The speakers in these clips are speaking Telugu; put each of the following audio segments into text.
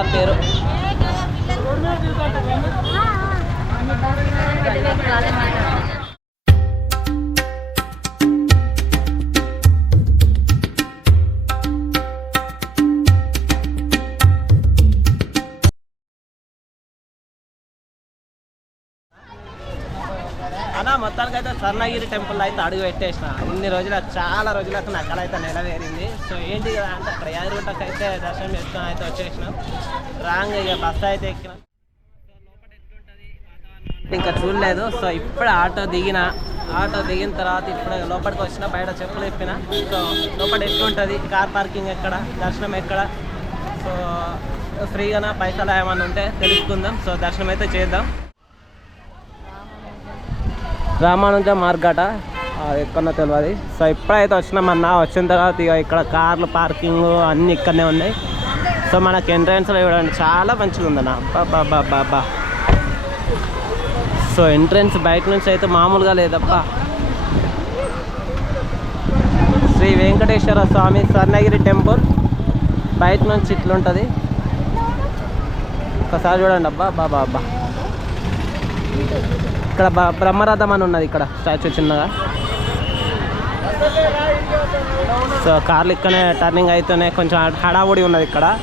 దాని పేరు. అలా మొత్తానికి అయితే స్వర్ణగిరి టెంపుల్ అయితే అడుగు పెట్టేసిన. ఇన్ని రోజులు చాలా రోజులకు నా కళ అయితే నెరవేరింది. సో ఏంటి కదా అంటే అక్కడ యాదగిరిగుట్టకు అయితే దర్శనం చేసుకొని అయితే వచ్చేసినాం. రాంగ్ ఇక బస్సు అయితే ఎక్కిన. ఇంకా చూడలేదు. సో ఇప్పుడు ఆటో దిగిన. ఆటో దిగిన తర్వాత ఇప్పుడు లోపలికి వచ్చిన బయట చెప్పులు చెప్పిన సో లోపల ఎట్లుంటుంది కార్ పార్కింగ్ ఎక్కడ? దర్శనం ఎక్కడ? సో ఫ్రీగానా? పైసలు ఏమైనా ఉంటే తెలుసుకుందాం. సో దర్శనం అయితే చేద్దాం. రామానుజ మార్గట. ఎక్కడో తెలియదు సో ఇప్పుడైతే వచ్చినామన్న వచ్చిన తర్వాత ఇక ఇక్కడ కార్లు పార్కింగ్ అన్నీ ఇక్కడనే ఉన్నాయి. సో మనకి ఎంట్రన్స్లో ఇవ్వడానికి చాలా మంచిగా ఉందన్న. బాబా బాబా సో ఎంట్రన్స్ బయట నుంచి అయితే మామూలుగా లేదబ్బా. శ్రీ వెంకటేశ్వర స్వామి స్వర్ణగిరి టెంపుల్ బయట నుంచి ఇట్లుంటుంది. ఒకసారి చూడండి అబ్బా బాబా అబ్బా. ఇక్కడ బ- బ్రహ్మరథం అని ఉన్నది ఇక్కడ స్టాచ్యూ చిన్నగా. సో కార్లు ఇక్కడనే టర్నింగ్ అయితేనే కొంచెం హడావుడి ఉన్నది ఇక్కడ.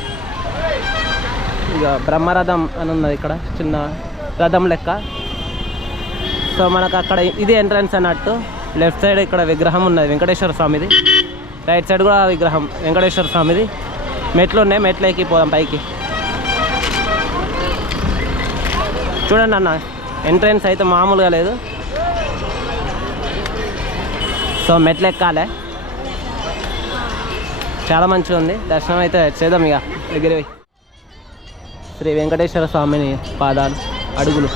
ఇక బ్రహ్మరథం అని ఉన్నది ఇక్కడ చిన్న రథం లెక్క. సో మనకు అక్కడ ఇది ఎంట్రన్స్ అన్నట్టు లెఫ్ట్ సైడ్ ఇక్కడ విగ్రహం ఉన్నది వెంకటేశ్వర స్వామిది. రైట్ సైడ్ కూడా విగ్రహం వెంకటేశ్వర స్వామిది. మెట్లు ఉన్నాయి మెట్లు ఎక్కి పోదాం పైకి. చూడండి అన్న ఎంట్రన్స్ అయితే మామూలుగా లేదు. సో మెట్లు ఎక్కాలే చాలా మంచిగా ఉంది. దర్శనం అయితే చేద్దాం ఇక. దగ్గర శ్రీ వెంకటేశ్వర స్వామిని పాదాలు అడుగులు.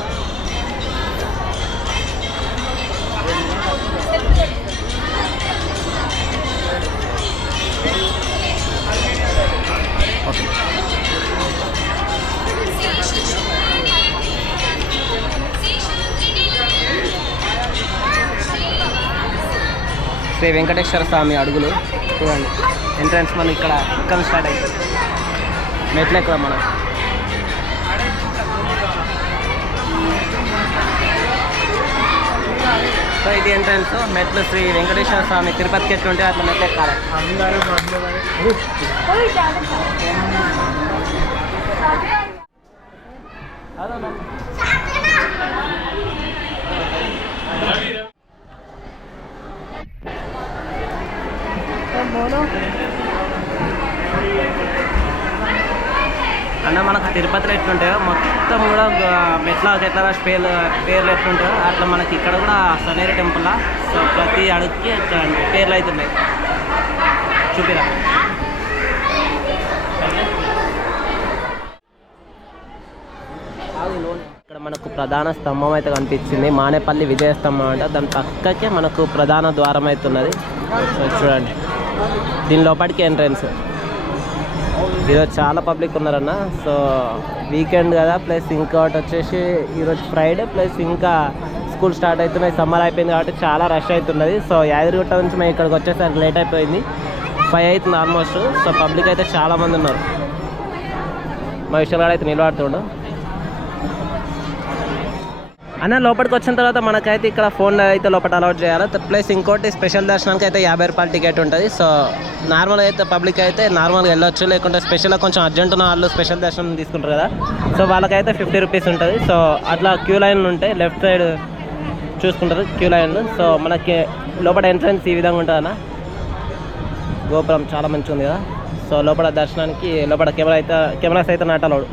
శ్రీ వెంకటేశ్వర స్వామి అడుగులు. చూడండి ఎంట్రన్స్ మనం ఇక్కడ ఇక్కడ స్టార్ట్ అవుతుంది మెట్లు ఎక్కువ మనం. సో ఇది ఎంట్రన్స్ మెట్లు శ్రీ వెంకటేశ్వర స్వామి తిరుపతికి ఎట్లుంటే అట్లా మెట్లు ఎక్కాలి అన్న మనకు తిరుపతిలో ఎట్లుంటాయో మొత్తం కూడా మెట్లకి ఎట్లా పేర్లు పేర్లు ఎట్లుంటాయో అట్లా మనకి ఇక్కడ కూడా సనేరి టెంపుల్ సో ప్రతి అడుగుకి పేర్లు అవుతున్నాయి. చూపిరా. ఇక్కడ మనకు ప్రధాన స్తంభం అయితే కనిపించింది మానేపల్లి విజయ స్తంభం అంట. దాని పక్కకే మనకు ప్రధాన ద్వారం అయితే ఉన్నది. సో చూడండి. దీని లోపలికి ఎంట్రన్స్. ఈరోజు చాలా పబ్లిక్ ఉన్నారన్న. సో వీకెండ్ కదా ప్లస్ ఇంకోటి వచ్చేసి ఈరోజు ఫ్రైడే ప్లస్ ఇంకా స్కూల్ స్టార్ట్ అవుతున్నాయి సమ్మర్ అయిపోయింది కాబట్టి చాలా రష్ అవుతున్నది. సో యాదగిరిగుట్ట నుంచి మేము ఇక్కడికి వచ్చేసరికి లేట్ అయిపోయింది. ఫైవ్ అవుతుంది ఆల్మోస్ట్. సో పబ్లిక్ అయితే చాలామంది ఉన్నారు. మా విషయంలో అయితే నిలబడుతుండు. అన్న లోపలికి వచ్చిన తర్వాత మనకైతే ఇక్కడ ఫోన్ అయితే లోపల అలౌట్ చేయాలి. ప్లస్ ఇంకోటి స్పెషల్ దర్శనానికి అయితే యాభై రూపాయల టికెట్ ఉంటుంది. సో నార్మల్ అయితే పబ్లిక్ అయితే నార్మల్గా వెళ్ళొచ్చు. లేకుంటే స్పెషల్గా కొంచెం అర్జెంట్ ఉన్న వాళ్ళు స్పెషల్ దర్శనం తీసుకుంటారు కదా. సో వాళ్ళకైతే ఫిఫ్టీ రూపీస్ ఉంటుంది. సో అట్లా క్యూ లైన్లు ఉంటాయి లెఫ్ట్ సైడ్ చూసుకుంటారు క్యూ లైన్లు సో మనకి లోపల ఎంట్రన్స్ ఈ విధంగా ఉంటుంది అన్న గోపురం చాలా మంచిగా ఉంది కదా. సో లోపల దర్శనానికి లోపల కెమెరా అయితే కెమెరాస్ అయితే నాటలోడు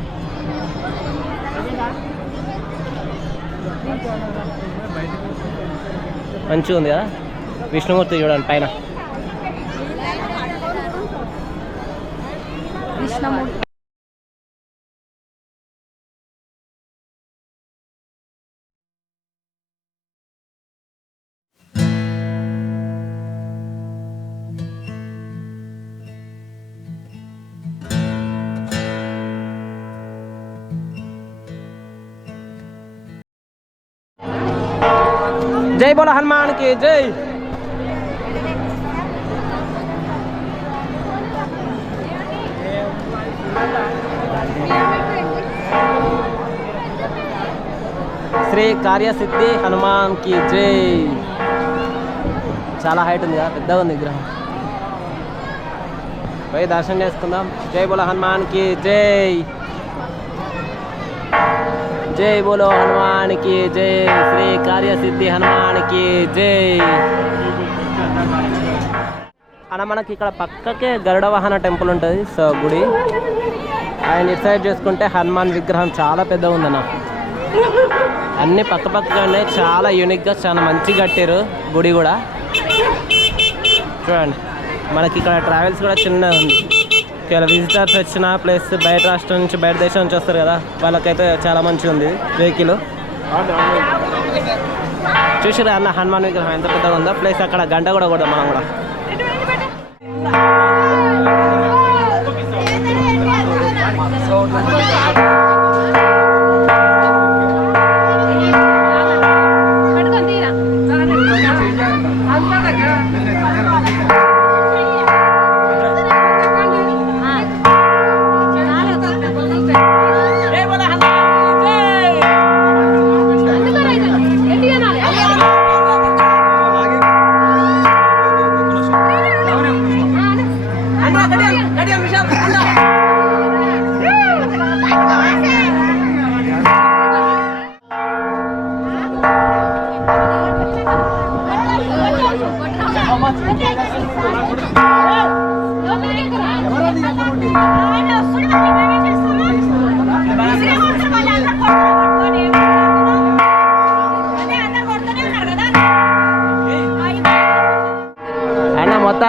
మంచిగా ఉంది కదా? విష్ణుమూర్తి చూడండి పైన. విష్ణుమూర్తి. జై బోల హనుమాన్కి జై. శ్రీ కార్యసిద్ధి హనుమాన్కి జై. చాలా హైట్ ఉంది కదా పెద్దగా ఉంది విగ్రహం. పోయి దర్శనం చేసుకుందాం. జై బోల హనుమాన్కి జై. జై బోలో హనుమానికి జై శ్రీ కార్యసిద్ధి హనుమాన్కి జై. అన్న మనకి ఇక్కడ పక్కకే గరుడ వాహన టెంపుల్ ఉంటుంది సో గుడి. ఆయన ఇటు సైడ్ హనుమాన్ విగ్రహం చాలా పెద్దగా ఉందన్న. అన్ని పక్క పక్కగా చాలా యూనిక్గా చాలా మంచిగా కట్టారు గుడి కూడా. చూడండి మనకి ఇక్కడ ట్రావెల్స్ కూడా చిన్నగా ఉంది. ఒకవేళ విజిటర్స్ వచ్చిన ప్లస్ బయట రాష్ట్రం నుంచి బయట దేశం నుంచి వస్తారు కదా వాళ్ళకైతే చాలా మంచిగా ఉంది వెహికల్ చూసిరా అన్న హనుమాన్ విగ్రహం ఎంత పెద్దగా ఉందో. ప్లస్ అక్కడ గంట కూడా కూడా మనం కూడా. అయినా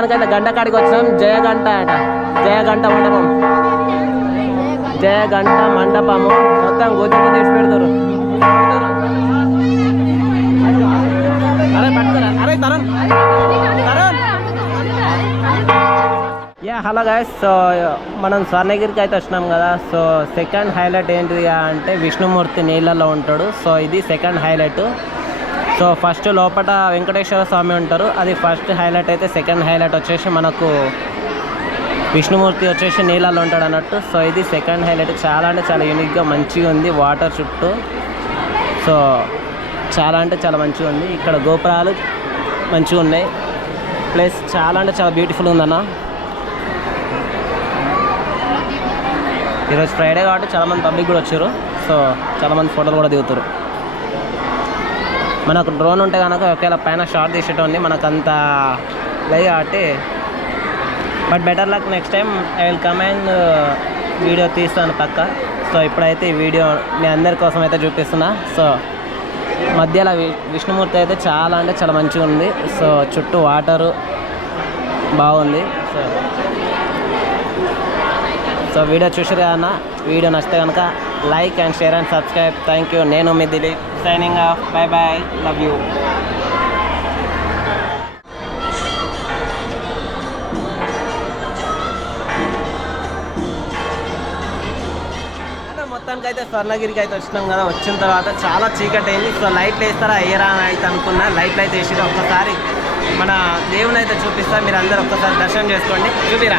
మొత్తానికైతే గంట కాడికి వచ్చినాం. జయగంట అట. జయగంట మండపం. జయగంట మండపము. మొత్తం గుద్ది గుద్ది ఇచ్చి పెడతారు. అరే పట్టుకోరా. అరే యా హలో గాయస్ సో మనం స్వర్ణగిరికి అయితే వచ్చినాం కదా. సో సెకండ్ హైలైట్ ఏంటిది అంటే విష్ణుమూర్తి నీళ్ళల్లో ఉంటాడు. సో ఇది సెకండ్ హైలైట్ సో ఫస్ట్ లోపల వెంకటేశ్వర స్వామి ఉంటారు. అది ఫస్ట్ హైలైట్ అయితే సెకండ్ హైలైట్ వచ్చేసి మనకు విష్ణుమూర్తి వచ్చేసి నీళ్ళల్లో ఉంటాడు అన్నట్టు. సో ఇది సెకండ్ హైలైట్. చాలా అంటే చాలా యూనిక్గా మంచిగా ఉంది వాటర్ చుట్టూ. సో చాలా అంటే చాలా మంచిగా ఉంది. ఇక్కడ గోపురాలు మంచిగా ఉన్నాయి. ప్లస్ చాలా అంటే చాలా బ్యూటిఫుల్ ఉందన్న ఈరోజు ఫ్రైడే కాబట్టి చాలామంది పబ్లిక్ కూడా వచ్చారు. సో చాలామంది ఫోటోలు కూడా దిగుతారు. మనకు డ్రోన్ ఉంటే కనుక ఒకవేళ పైన షార్ట్ తీసేటోని మనకు అంత లేదు కాబట్టి. But better luck next time I will come and video తీస్తాను పక్క. సో ఇప్పుడైతే ఈ వీడియో మీ అందరి కోసం అయితే చూపిస్తున్నా. సో మధ్యలో వి విష్ణుమూర్తి అయితే చాలా అంటే చాలా మంచిగా ఉంది. సో చుట్టూ వాటరు బాగుంది. సో సో వీడియో చూసారు అన్న? వీడియో నచ్చితే కనుక like and share and subscribe. Thank you నేను మీ Dilip. Signing off bye bye love you మొత్తానికి అయితే స్వర్ణగిరికి అయితే వచ్చినాం కదా. వచ్చిన తర్వాత చాలా చీకటి అయింది సో లైట్లు వేస్తారా? వేయరా అని అయితే అనుకున్నా. లైట్లు అయితే వేసి ఒక్కసారి మన దేవుని అయితే చూపిస్తా. మీరు అందరు ఒక్కసారి దర్శనం చేసుకోండి. చూపిరా.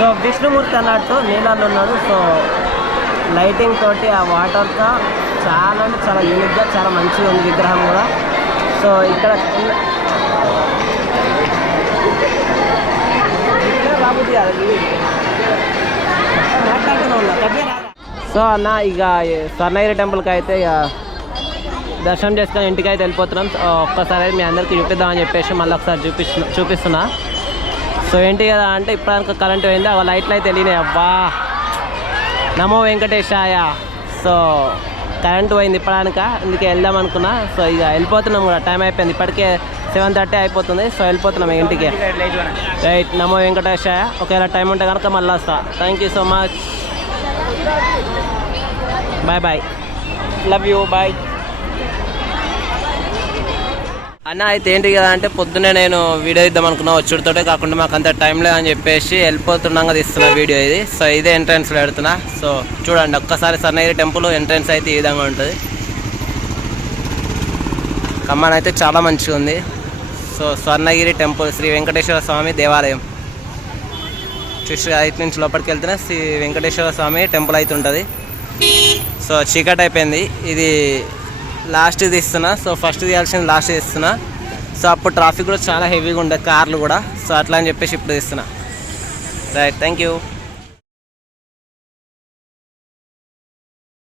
సో విష్ణుమూర్తి అన్నట్టు నీళ్ళల్లో ఉన్నాడు సో లైటింగ్ తోటి ఆ వాటర్తో చాలా అంటే చాలా యూనిక్గా చాలా మంచిగా ఉంది విగ్రహం కూడా. సో ఇక్కడ సో అన్న ఇక స్వర్ణగిరి టెంపుల్కి అయితే ఇక దర్శనం చేసుకొని ఇంటికి అయితే వెళ్ళిపోతున్నాం. సో ఒక్కసారి అయితే మీ అందరికీ చూపిద్దామని చెప్పేసి మళ్ళీ ఒకసారి చూపిస్తు చూపిస్తున్నా. సో ఏంటి కదా అంటే ఇప్పటిదాకా కరెంట్ పోయింది ఆ లైట్లు అయితే తెలియనాయి అబ్బా. నమో వెంకటేశాయ. సో కరెంట్ పోయింది ఇప్పడానిక అందుకే వెళ్దాం అనుకున్నా. సో ఇక వెళ్ళిపోతున్నాం కూడా టైం అయిపోయింది. ఇప్పటికే సెవెన్ థర్టీ అయిపోతుంది సో వెళ్ళిపోతున్నాం ఇంటికి. రైట్ నమో వెంకటేశాయ. ఒకవేళ టైం ఉంటే కనుక మళ్ళీ వస్తా. Thank you so much bye bye love you bye అన్న అయితే ఏంటి కదా అంటే పొద్దున్నే నేను వీడియో ఇద్దాం అనుకున్నా వచ్చుడితోటే కాకుండా మాకు అంత టైం లేదని చెప్పేసి వెళ్ళిపోతుండగా తీస్తున్నా వీడియో ఇది. సో ఇదే ఎంట్రన్స్ పెడుతున్నా. సో చూడండి ఒక్కసారి సన్నగిరి టెంపుల్ ఎంట్రన్స్ అయితే ఈ విధంగా ఉంటుంది. ఖమ్మం అయితే చాలా మంచిగా ఉంది. సో స్వర్ణగిరి టెంపుల్ శ్రీ వెంకటేశ్వర స్వామి దేవాలయం. చూసి ఐదు నుంచి లోపలికి వెళ్తేనే శ్రీ వెంకటేశ్వర స్వామి టెంపుల్ అయితే ఉంటుంది. సో చీకట్ అయిపోయింది. ఇది లాస్ట్ తీస్తున్నా సో ఫస్ట్ తీయాల్సింది లాస్ట్ తీస్తున్నా సో అప్పుడు ట్రాఫిక్ కూడా చాలా హెవీగా ఉండే కార్లు కూడా. సో అట్లా అని చెప్పేసి ఇప్పుడు తీస్తున్నా రైట్ థ్యాంక్ యూ